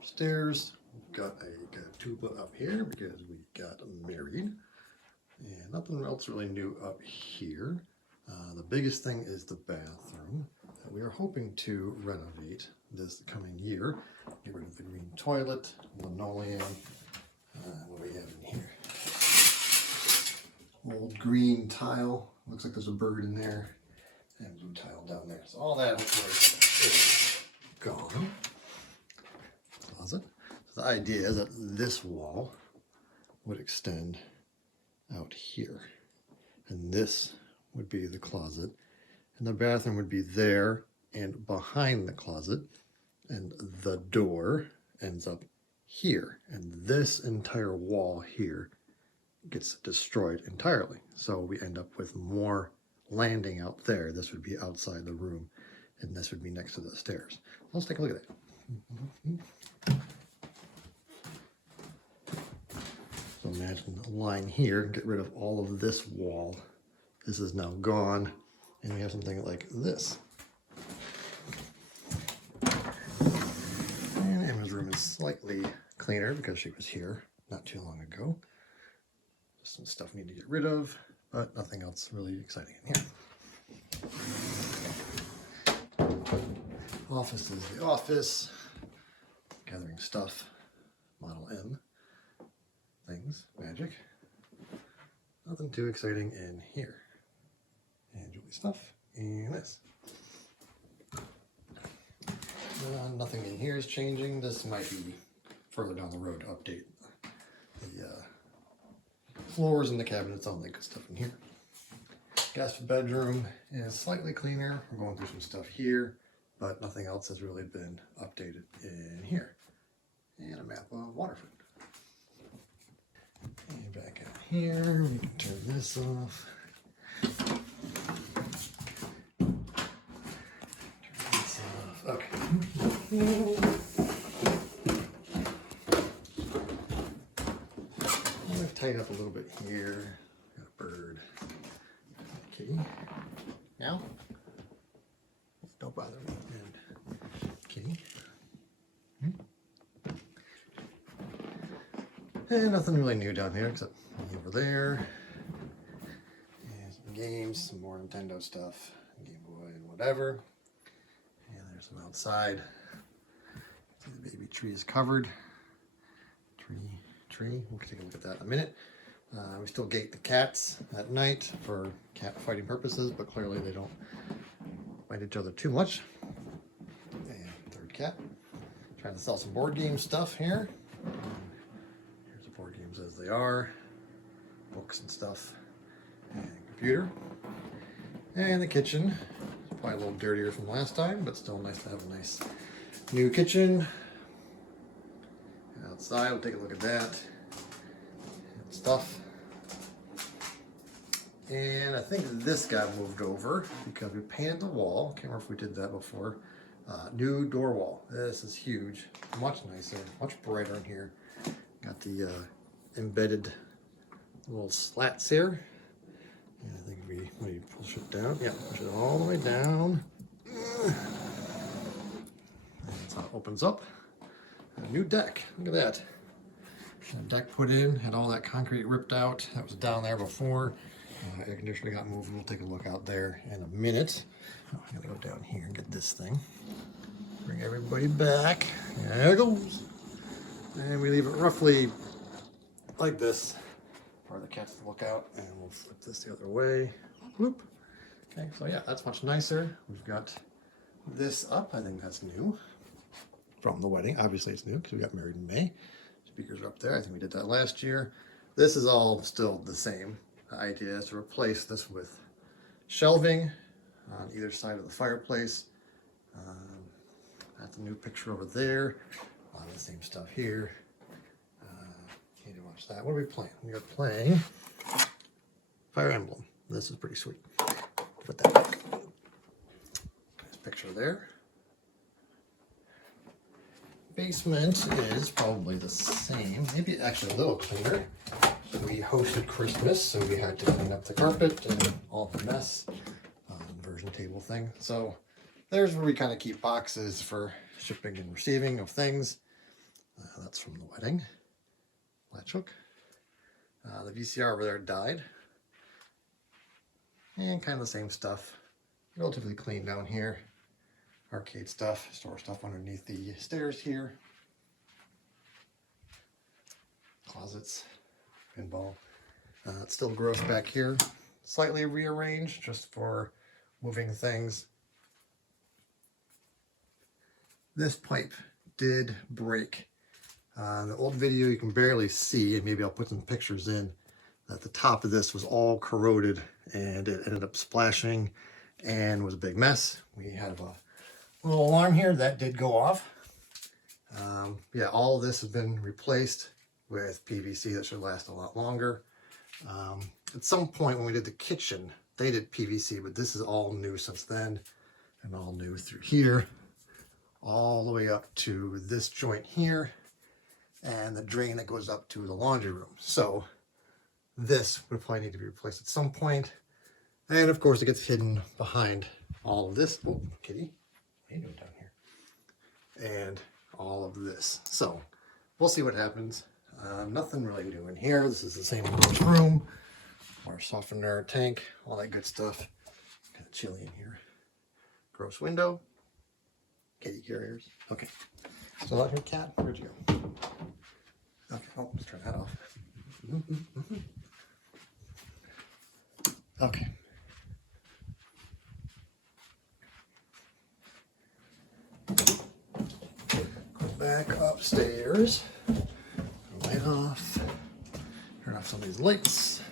Upstairs, we've got a tuba up here because we got married. And nothing else really new up here. The biggest thing is the bathroom that we are hoping to renovate this coming year. Get rid of the green toilet, linoleum. What do we have in here? Old green tile. Looks like there's a bird in there. And blue tile down there. So all that hopefully is gone. Closet. So the idea is that this wall would extend out here. And this would be the closet. And the bathroom would be there and behind the closet. And the door ends up here. And this entire wall here gets destroyed entirely. So we end up with more landing out there. This would be outside the room. And this would be next to the stairs. Let's take a look at that. So imagine a line here, get rid of all of this wall. This is now gone, and we have something like this. And Emma's room is slightly cleaner because she was here not too long ago. Just some stuff we need to get rid of, but nothing else really exciting in here. Office is the office. Gathering stuff. Model M. Things, magic. Nothing too exciting in here. And Julie's stuff, and this. Nothing in here is changing. This might be further down the road to update the floors and the cabinets, all that good stuff in here. Guest bedroom is slightly cleaner. We're going through some stuff here, but nothing else has really been updated in here. And a map of Waterford. And back out here, we can turn this off. Turn this off. Okay. I'm going to tighten up a little bit here. Got a bird. Kitty. Now? Don't bother me. And kitty. And nothing really new down here except over there. And some games, some more Nintendo stuff, Game Boy and whatever. And there's some outside. See, the baby tree is covered. Tree. We'll take a look at that in a minute. We still gate the cats at night for cat fighting purposes, but clearly they don't bite each other too much. And third cat. Trying to sell some board game stuff here. Board games as they are, books and stuff, and computer. And the kitchen, probably a little dirtier from last time, but still nice to have a nice new kitchen. And outside, we'll take a look at that. And stuff. And I think this got moved over because we painted the wall. Can't remember if we did that before. New door wall. This is huge, much nicer, much brighter in here. Got the embedded little slats here. And I think when you push it down, yeah, push it all the way down. And that's how it opens up. A new deck, look at that. That deck put in, had all that concrete ripped out. That was down there before. Air conditioner got moved. We'll take a look out there in a minute. Oh, I gotta go down here and get this thing. Bring everybody back. There it goes. And we leave it roughly like this for the cats to look out, and we'll flip this the other way. Bloop. Okay, so yeah, that's much nicer. We've got this up. I think that's new from the wedding. Obviously it's new because we got married in May. Speakers are up there. I think we did that last year. This is all still the same. The idea is to replace this with shelving on either side of the fireplace. That's a new picture over there. A lot of the same stuff here. Need to watch that. What are we playing? We are playing Fire Emblem. This is pretty sweet. Put that back. Nice picture there. Basement is probably the same. Maybe actually a little cleaner. We hosted Christmas, so we had to clean up the carpet and all the mess. Version table thing. So there's where we kind of keep boxes for shipping and receiving of things. That's from the wedding. Latch hook. The VCR over there died. And kind of the same stuff. Relatively clean down here. Arcade stuff, store stuff underneath the stairs here. Closets, pinball. It's still gross back here. Slightly rearranged just for moving things. This pipe did break. In the old video you can barely see, and maybe I'll put some pictures in, that the top of this was all corroded and it ended up splashing and was a big mess. We had a little alarm here that did go off. Yeah, all of this has been replaced with PVC that should last a lot longer. At some point when we did the kitchen, they did PVC, but this is all new since then, and all new through here, all the way up to this joint here, and the drain that goes up to the laundry room. So this would probably need to be replaced at some point. And of course it gets hidden behind all of this. Oh, kitty, what are you doing down here? And all of this. So we'll see what happens. Nothing really new in here. This is the same gross room. Our softener tank, all that good stuff. Kind of chilly in here. Gross window. Kitty carriers. Okay. Still out here, cat? Where'd you go? Okay, oh, let's turn that off. Okay. Go back upstairs. Light off. Turn off some of these lights.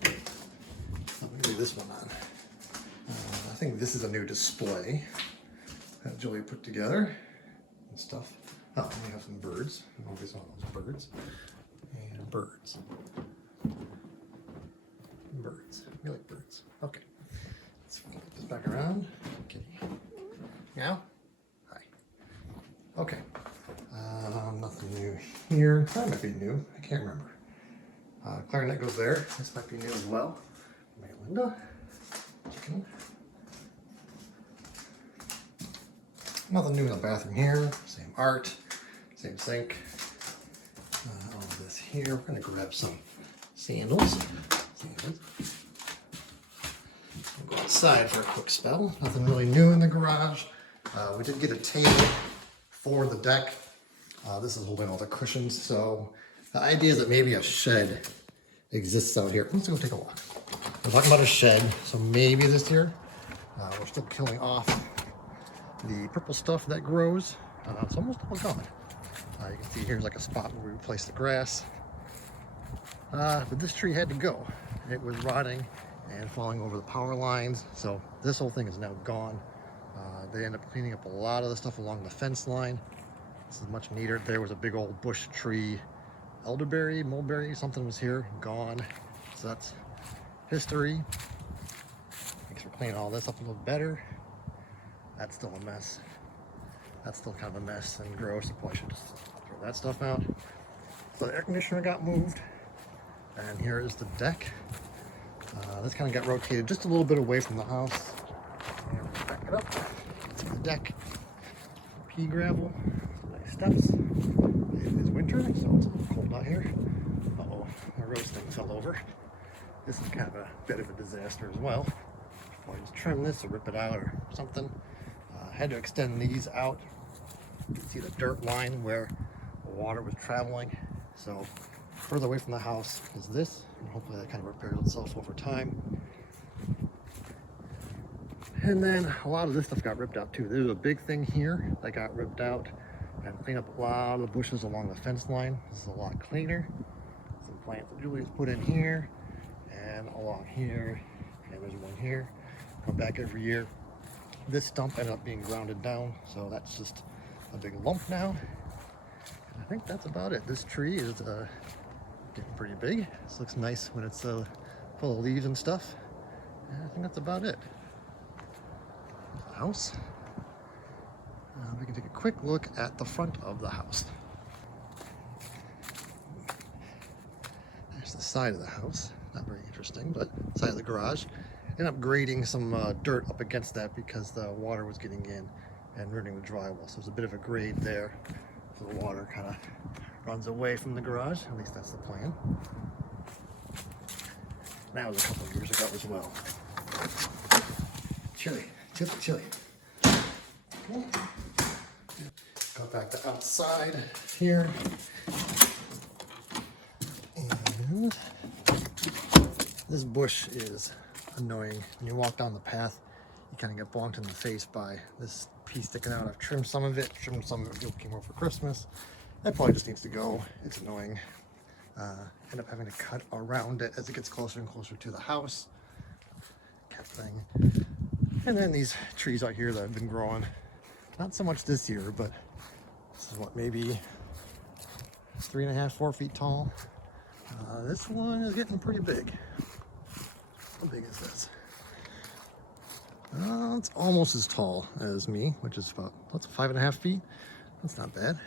Let me leave this one on. I think this is a new display that Julia put together and stuff. Oh, we have some birds. I don't know if you saw those birds. And birds. Birds. We like birds. Okay. Let's flip this back around. Kitty. Meow. Hi. Okay. Nothing new here. That might be new. I can't remember. Clarinet goes there. This might be new as well. Linda. Chicken. Nothing new in the bathroom here. Same art. Same sink. All of this here. We're going to grab some sandals. We'll go outside for a quick spell. Nothing really new in the garage. We did get a table for the deck. This is holding all the cushions, so the idea is that maybe a shed exists out here. Let's go take a walk. We're talking about a shed, so maybe this here. We're still killing off the purple stuff that grows. It's almost all gone. You can see here's like a spot where we replaced the grass. But this tree had to go. It was rotting and falling over the power lines, so this whole thing is now gone. They end up cleaning up a lot of the stuff along the fence line. This is much neater. There was a big old bush tree, elderberry, mulberry, something was here, gone. So that's history. Thanks for cleaning all this up a little better. That's still a mess. That's still kind of a mess and gross. You probably should just throw that stuff out. So the air conditioner got moved. And here is the deck. This kind of got rotated just a little bit away from the house. And we'll back it up. See the deck. Pea gravel. Nice steps. It is winter, so it's a little cold out here. Uh-oh, the rose thing fell over. This is kind of a bit of a disaster as well. Probably just trim this or rip it out or something. Had to extend these out. You can see the dirt line where the water was traveling. So further away from the house is this, and hopefully that kind of repairs itself over time. And then a lot of this stuff got ripped out too. There's a big thing here that got ripped out and cleaned up a lot of the bushes along the fence line. This is a lot cleaner. Some plants that Julia's put in here and along here, and there's one here. Come back every year. This stump ended up being grounded down, so that's just a big lump now. And I think that's about it. This tree is getting pretty big. This looks nice when it's full of leaves and stuff. And I think that's about it. The house. We can take a quick look at the front of the house. There's the side of the house. Not very interesting, but side of the garage. Ended up grading some dirt up against that because the water was getting in and ruining the drywall. So there's a bit of a grade there. So the water kind of runs away from the garage. At least that's the plan. That was a couple of years ago as well. Chilly, chilly, chilly. Okay. Go back to outside here. And this bush is annoying. When you walk down the path, you kind of get bonked in the face by this piece sticking out. I've trimmed some of it, people came over for Christmas. That probably just needs to go. It's annoying. End up having to cut around it as it gets closer and closer to the house. Cat thing. And then these trees out here that have been growing, not so much this year, but this is what, maybe 3.5, 4 feet tall. This one is getting pretty big. How big is this? It's almost as tall as me, which is about, what's 5.5 feet? That's not bad.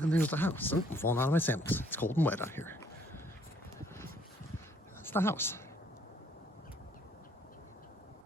And there's the house. Oh, I'm falling out of my sandals. It's cold and wet out here. That's the house.